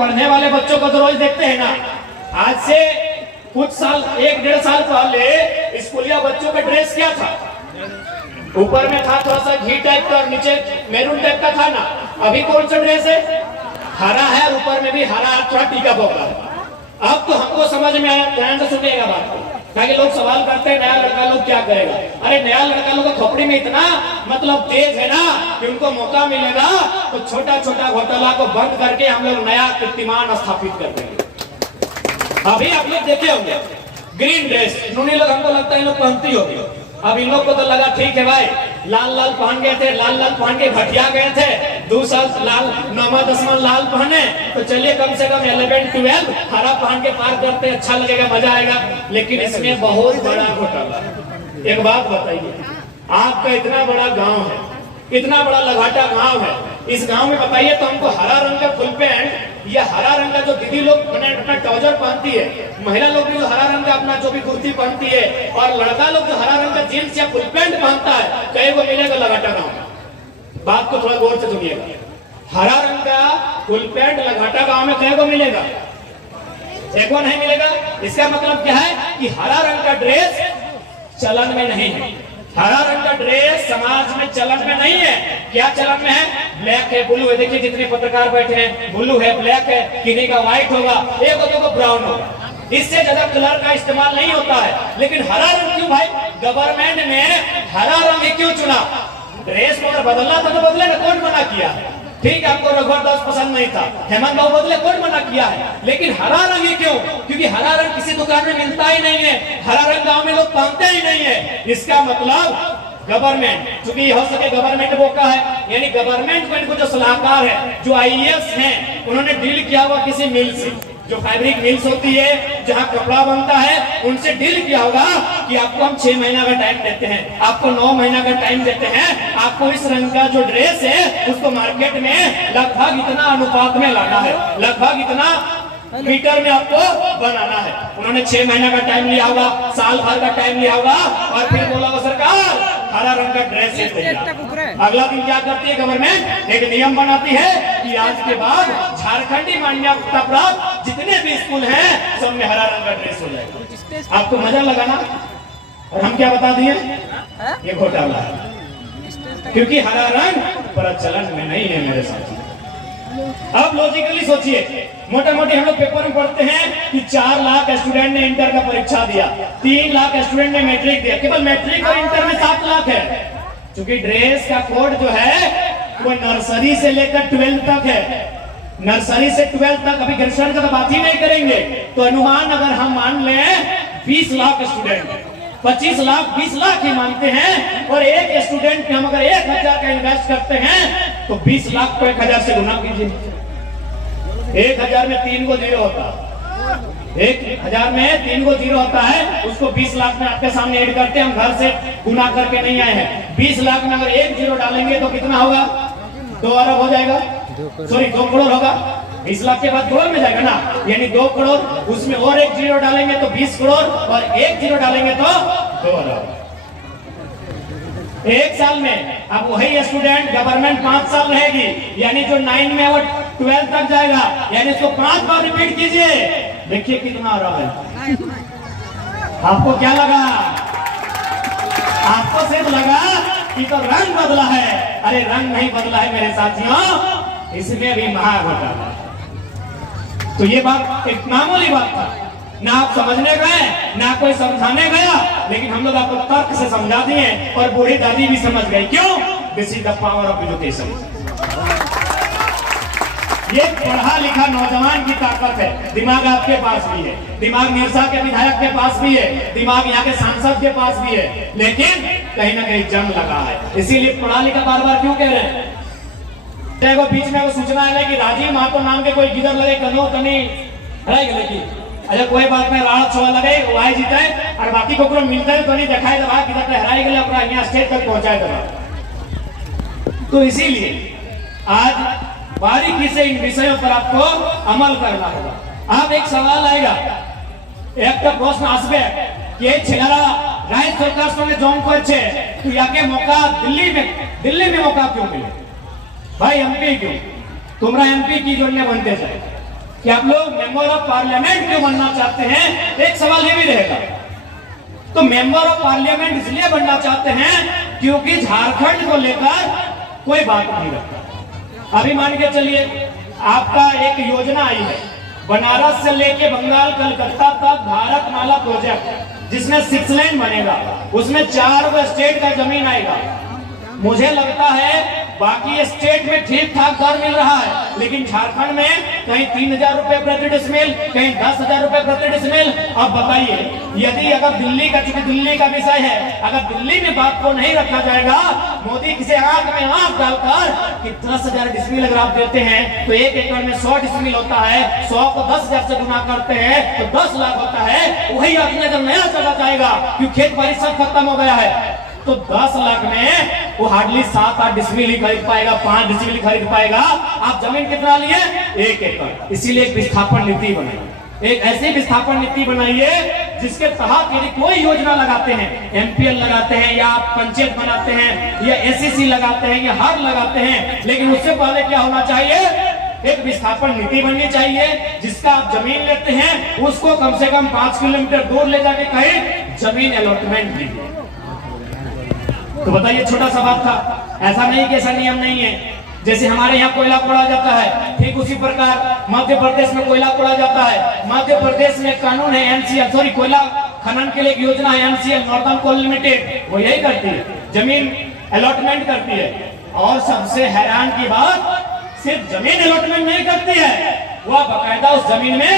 पढ़ने वाले बच्चों को तो रोज देखते हैं ना। आज से कुछ साल, 1-1.5 साल पहले स्कूलिया बच्चों का ड्रेस क्या था? ऊपर में था थोड़ा सा घी टाइप का और नीचे मैरून टाइप का था ना। अभी कौन सा ड्रेस है? हरा है और ऊपर में भी हरा थोड़ा टीका पोका। अब तो हमको समझ में आया, ध्यान से सुनिएगा बात को, ताकि लोग सवाल करते हैं नया लड़का लोग क्या करेगा। अरे नया लड़का लोग का खोपड़ी में इतना मतलब तेज है ना कि उनको मौका मिलेगा तो छोटा छोटा घोटाला को बंद करके हम लोग नया कीर्तिमान स्थापित कर देंगे। अभी आप लोग देखे होंगे ग्रीन ड्रेस इन्होंने लोग, हमको लगता है लोग पहनती होगी। अब इन लोग को तो लगा ठीक है भाई, लाल लाल पहन गए थे, लाल लाल पहन के भटिया गए थे, 2 साल लाल 9वां 10वां लाल पहने तो चलिए कम से कम 11-12 हरा पहन के पार करते, अच्छा लगेगा, मजा आएगा। लेकिन इसमें बहुत बड़ा घोटाला। एक बात बताइए, आपका इतना बड़ा गांव है, इतना बड़ा लगाटा गांव है, इस गांव में बताइए तो हमको हरा रंग का फुल पैंट या हरा रंग का जो दीदी लोग अपना ट्राउजर पहनती है, महिला लोग भी जो हरा रंग का अपना जो भी कुर्ती पहनती है, और लड़का लोग जो हरा रंग का जींस या फुल पैंट पहनता है, कहीं को मिलेगा लगाटा गांव में? बात को थोड़ा गौर से सुनिएगा। हरा रंग का फुल पैंट लगाटा गांव में कहीं को मिलेगा? एक नहीं मिलेगा। इसका मतलब क्या है कि हरा रंग का ड्रेस चलन में नहीं है। हरा रंग का ड्रेस समाज में चलन में नहीं है। क्या चलन में है? ब्लैक है, ब्लू है। देखिए जितने पत्रकार बैठे हैं, ब्लू है, ब्लैक है, किन्हीं का व्हाइट होगा, एक दो को ब्राउन होगा, इससे ज्यादा कलर का इस्तेमाल नहीं होता है। लेकिन हरा रंग क्यों भाई? गवर्नमेंट ने हरा रंग ही क्यों चुना? ड्रेस को अगर बदलना था तो बदले ना, कौन मना किया? ठीक है, आपको रघुवर दास पसंद नहीं था, हेमंत बाबू बदले, कौन मना किया है? लेकिन हरा रंग ही क्यों? क्योंकि हरा रंग किसी दुकान में मिलता ही नहीं है, हरा रंग गांव में लोग पहनते ही नहीं है। इसका मतलब गवर्नमेंट, चूंकि हो सके गवर्नमेंट बोका है, यानी गवर्नमेंट को जो सलाहकार है, जो IAS हैं, उन्होंने डील किया हुआ किसी मिल से, जो फैब्रिक मिल्स होती है, जहां कपड़ा बनता है, उनसे डील किया होगा कि आपको हम 6 महीना का टाइम देते हैं, आपको 9 महीना का टाइम देते हैं, आपको इस रंग का जो ड्रेस है उसको मार्केट में लगभग इतना अनुपात में लाना है, लगभग इतना मीटर में आपको बनाना है। उन्होंने 6 महीना का टाइम लिया होगा, साल भर का टाइम लिया होगा, और फिर बोला होगा सरकार हरा रंग का ड्रेस है तैयार। अगला दिन क्या करती है गवर्नमेंट? एक नियम बनाती है कि आज के बाद झारखंडी मान्यता प्राप्त जितने भी स्कूल हैं सब में हरा रंग का ड्रेस हो जाएगा। आपको मजा लगा ना? और हम क्या बता दिए? ये घोटाला है, क्योंकि हरा रंग प्रचलन में नहीं है मेरे साथी। अब लॉजिकली सोचिए, मोटे मोटे हम लोग पेपर में पढ़ते हैं कि 4 लाख स्टूडेंट ने इंटर का परीक्षा दिया, 3 लाख स्टूडेंट ने मैट्रिक दिया। केवल मैट्रिक और इंटर में 7 लाख है। क्योंकि ड्रेस का कोड जो है वो नर्सरी से लेकर 12th तक है, नर्सरी से 12th तक। अभी ग्रेजुएशन का तो बात ही नहीं करेंगे। तो अनुमान अगर हम मान लें 20 लाख स्टूडेंट, 25 लाख 20 लाख ही मानते हैं, और एक स्टूडेंट पे हम अगर 1000 का इन्वेस्ट करते हैं तो 20 लाख को 1000 से गुना कीजिए। 1000 में 3 को 0 होता है, 1000 में 3 को 0 होता है, उसको 20 लाख में आपके सामने ऐड करते हैं। हम घर से गुना करके नहीं आए हैं। 20 लाख में अगर 1 0 डालेंगे तो कितना होगा? 2 अरब हो जाएगा, सॉरी 2 करोड़ होगा। 20 लाख के बाद करोड़ में जाएगा ना, यानी 2 करोड़, उसमें और 1 0 डालेंगे तो 20 करोड़, और 1 0 डालेंगे तो 2 अरब। एक साल में अब वही स्टूडेंट गवर्नमेंट 5 साल रहेगी, यानी जो 9 में वो 12 तक जाएगा, यानी इसको 5 बार रिपीट कीजिए, देखिए कितना आ रहा है। आपको क्या लगा? आपको सिर्फ लगा कि तो रंग बदला है। अरे रंग नहीं बदला है मेरे साथियों, इसमें भी महाघोटाला। तो ये बात एक मामूली बात था, ना आप समझने गए ना कोई समझाने गया, लेकिन हम लोग आपको तर्क से समझा दिए और बूढ़ी दादी भी समझ गई। क्यों? This is the power of education. ये पढ़ा लिखा नौजवान की ताकत है। दिमाग आपके पास भी है, दिमाग निरसा के विधायक के पास भी है, दिमाग यहाँ के सांसद के पास भी है, लेकिन कहीं ना कहीं जंग लगा है। इसीलिए पढ़ा लिखा बार बार क्यों कह रहे हैं? देखो बीच में वो सूचना है कि राजीव महतो नाम के कोई गिदर लगे कनो कनी रहेगा, लेकिन अच्छा कोई बात नहीं, राणा छोड़ा लगे वही जीता है, और बाकी को मिलता है तो नहीं दिखाई दबा कि हराई गए अपना यहाँ स्टेज तक पहुंचाए दबा। तो इसीलिए आज बारीकी से इन विषयों पर आपको अमल करना होगा। अब एक सवाल आएगा, एक प्रश्न आसबे कि छेला राज्य सरकार संगे जॉइन करछे तो याके मौका दिल्ली में मौका क्यों मिले? भाई एमपी क्यों? তোমরা এমপি কি জন্য बनते চাই? कि आप लोग मेंबर ऑफ पार्लियामेंट क्यों बनना चाहते हैं, एक सवाल ये भी रहेगा। तो मेंबर ऑफ पार्लियामेंट इसलिए बनना चाहते हैं क्योंकि झारखंड को लेकर कोई बात नहीं रखता। अभी मान के चलिए आपका एक योजना आई है, बनारस से लेके बंगाल कलकत्ता तक भारत माला प्रोजेक्ट, जिसमें 6 लेन बनेगा, उसमें 4 स्टेट का जमीन आएगा। मुझे लगता है बाकी स्टेट में ठीक ठाक दर मिल रहा है, लेकिन झारखंड में कहीं 3,000 रुपए प्रति डिसमिल, कहीं 10,000 रुपए प्रति डिसमिल। अब बताइए, यदि अगर दिल्ली का, चूंकि दिल्ली का विषय है, अगर दिल्ली में बात को नहीं रखा जाएगा, मोदी किसी आंख में आंख डालकर कि 10,000 डिसमिल अगर आप देते हैं तो 1 एकड़ में 100 डिसमिल होता है, 100 को 10,000 से गुना करते हैं तो 10 लाख होता है। वही आदमी अगर नया चला जाएगा क्योंकि खेत बाड़ी सब खत्म हो गया है, तो 10 लाख में वो हार्डली 7-8 डिसमिल ही खरीद पाएगा, 5 डिसमिल खरीद पाएगा। आप जमीन कितना लिए? 1 एकड़। इसीलिए एक विस्थापन नीति बनाइए, एक ऐसी विस्थापन नीति बनाइए जिसके तहत यदि कोई योजना लगाते हैं, एमपीएल लगाते हैं या पंचायत बनाते हैं या एसीसी लगाते हैं या हर लगाते हैं, लेकिन उससे पहले क्या होना चाहिए? एक विस्थापन नीति बननी चाहिए जिसका आप जमीन लेते हैं उसको कम से कम 5 किलोमीटर दूर ले जाके कहीं जमीन अलॉटमेंट दीजिए। तो बताइए, छोटा सा बात था, ऐसा नहीं कि ऐसा नियम नहीं है। जैसे हमारे यहाँ कोयला खोला जाता है, ठीक उसी प्रकार मध्य प्रदेश में कोयला खोला जाता है। मध्य प्रदेश में कानून है एनसीएल, सॉरी कोयला खनन के लिए एक योजना है एनसीएल, नॉर्दर्न कोल लिमिटेड, वो यही करती है, जमीन अलॉटमेंट करती है। और सबसे हैरान की बात, सिर्फ जमीन अलॉटमेंट नहीं करती है, वह बाकायदा उस जमीन में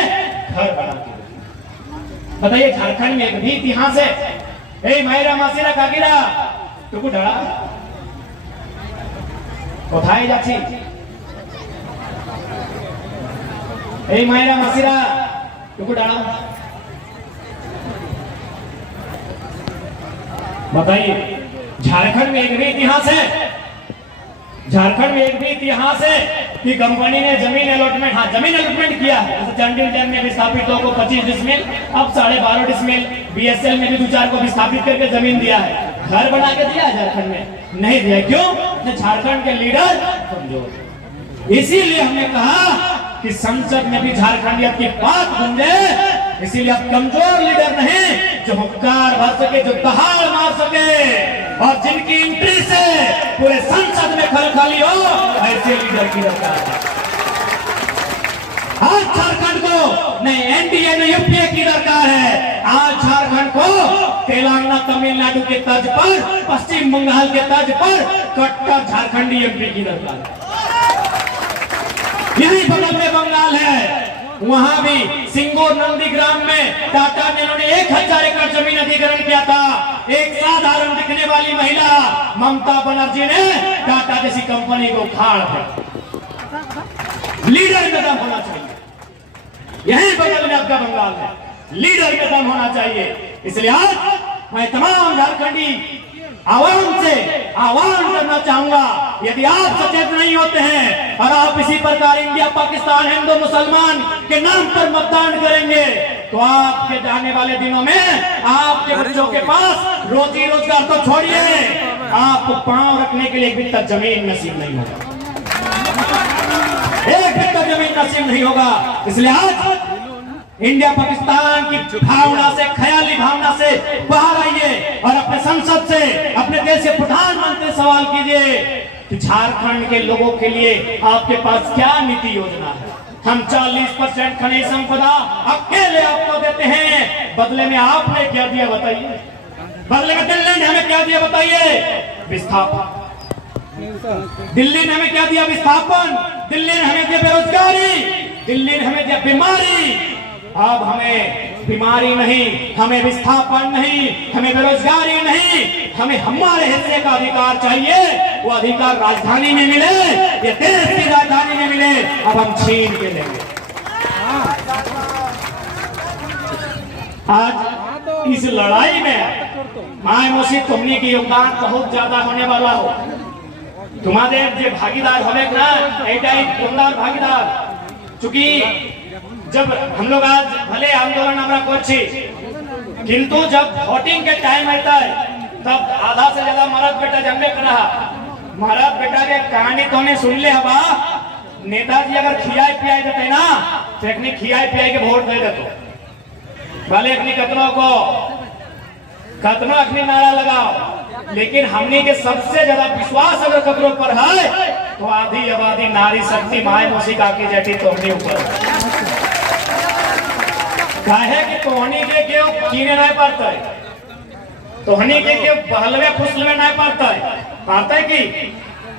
घर बनाती है। बताइए, झारखंड में एक भी इतिहास है? ए मायरा मासीरा काकीरा तुकु ढड़ा কোথায় যাচ্ছি? এই মায়েরা মাসিরা টুকু ডাড়া। बताइए, झारखंड में एक भी इतिहास है? झारखंड में एक भी इतिहास है कि कंपनी ने जमीन अलॉटमेंट, हाँ जमीन अलॉटमेंट किया है। जैसे चांडिल डैम में विस्थापित लोगों को 25 डिसमिल, अब 12.5 डिसमिल, बीएसएल में भी 2-4 को विस्थापित करके जमीन दिया है। घर बना के दिया है झारखंड में? नहीं दिया। क्यों? झारखंड के लीडर कमजोर। इसीलिए हमने कहा कि संसद में भी झारखंडियत की बात गूंजे। इसीलिए अब कमजोर लीडर नहीं, जो हुंकार भर सके, जो दहाड़ मार सके और जिनकी एंट्री से पूरे संसद में खलबली हो, ऐसे लीडर की दरकार है। आज झारखंड को नहीं एनडीए न यूपीए की दरकार है। आज झारखंड को तेलंगाना तमिलनाडु के तर्ज पर, पश्चिम बंगाल के तर्ज पर कट्टर झारखंडी एमपी की दरकार है। यही बगल में बंगाल है, वहां भी सिंगोर नंदीग्राम में टाटा ने 1000 एकड़ जमीन अधिग्रहण किया था। एक साधारण दिखने वाली महिला ममता बनर्जी ने टाटा जैसी कंपनी को उखाड़ दिया। लीडर में दम होना चाहिए। यही बगल में आपका बंगाल है, लीडर में दम होना चाहिए। इसलिए आज मैं तमाम झारखंडी आवाम से आह्वान करना चाहूंगा, यदि आप सचेत नहीं होते हैं और आप इसी प्रकार इंडिया पाकिस्तान हिंदू मुसलमान के नाम पर मतदान करेंगे, तो आपके जाने वाले दिनों में आपके बच्चों के पास रोजी रोजगार तो छोड़िए, आपको पांव रखने के लिए एक बित्ता जमीन नसीब नहीं होगा, एक बित्ता जमीन नसीब नहीं होगा। इसलिए आज इंडिया पाकिस्तान की भावना से, ख्याली भावना से बाहर आइए और अपने संसद से, अपने देश के प्रधानमंत्री से सवाल कीजिए कि झारखंड के लोगों के लिए आपके पास क्या नीति योजना है। हम 40% खनिज संपदा अकेले आपको देते हैं, बदले में आपने क्या दिया बताइए? बदले में दिल्ली ने हमें क्या दिया बताइए? विस्थापन। दिल्ली ने हमें क्या दिया? विस्थापन। दिल्ली ने हमें दिया बेरोजगारी, दिल्ली ने हमें दिया बीमारी। अब हमें बीमारी नहीं, हमें विस्थापन नहीं, हमें बेरोजगारी नहीं, हमें हमारे हिस्से का अधिकार चाहिए। वो अधिकार राजधानी में मिले, ये देश की राजधानी में मिले, अब हम छीन के लेंगे। आज इस लड़ाई में माय मौसी तुमने की योगदान बहुत ज्यादा होने वाला हो। तुम्हारे जो भागीदार होने ना, तुमदार भागीदार। चूंकि जब हम लोग आज भले आंदोलन हमारा करछी, किंतु जब वोटिंग के टाइम आता है तब आधा से ज्यादा मरद बेटा जंगे कर रहा। मरद बेटा के कहानी तो हमें सुन ले हवा, नेताजी अगर खियाए पियाए देते ना तो एक खियाए पियाए के वोट दे देते, भले एक कतनो अखनी नारा लगाओ, लेकिन हमने के सबसे ज्यादा विश्वास अगर ककरों पर है तो आधी आबादी नारी शक्ति माए मूसिका की जटी तो हमने ऊपर काहे कि तोहनी के क्यों कीने नहीं पड़ता है, तोहनी के क्यों बहलवे फुसलवे नहीं पड़ता है, पड़ता है कि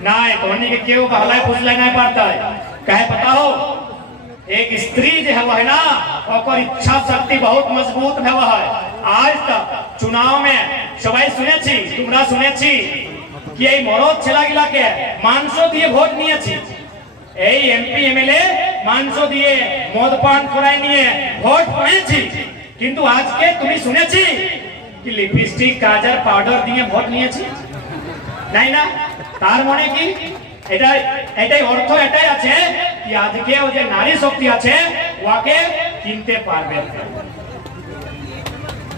नहीं, तोहनी के क्यों बहलवे फुसले नहीं पड़ता है। कहे पता हो एक स्त्री जो है वह है ना और इच्छा शक्ति बहुत मजबूत है वह है। आज तक चुनाव में सबाई सुने छी तुमरा सुने छी कि यही मरद छेला गिला के मानसो दिए वोट निये छी, এই এমপি এমএলএ মানসো দিয়ে মদ পান করাই নিয়ে ভোট পেয়েছি, কিন্তু আজকে তুমি শুনেছি কি লিপস্টিক কাজল পাউডার দিয়ে ভোট নিয়েছি, নাই না? তার মানে কি এটাই অর্থ এটাই আছে কি আজকে ও যে নারী শক্তি আছে ওকে কিনতে পারবে,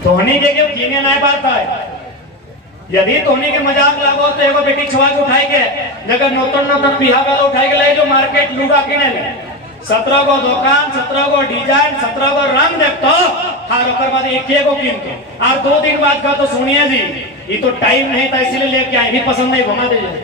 ধোनी के क्यों किने नहीं पाता है। यदि धोनी के मजाक लगो तो एगो बेटी छुआ के उठाई के जगह नौतन बिहा वाला उठाई के ले जो मार्केट लूगा किने ले 17 गो दुकान 17 गो डिजाइन 17 गो रंग देखतो हर ओकर बाद एक गो किनतो और 2 दिन बाद का तो सुनिए जी ये तो टाइम नहीं था इसीलिए लेके आए, भी पसंद नहीं घुमा दीजिए।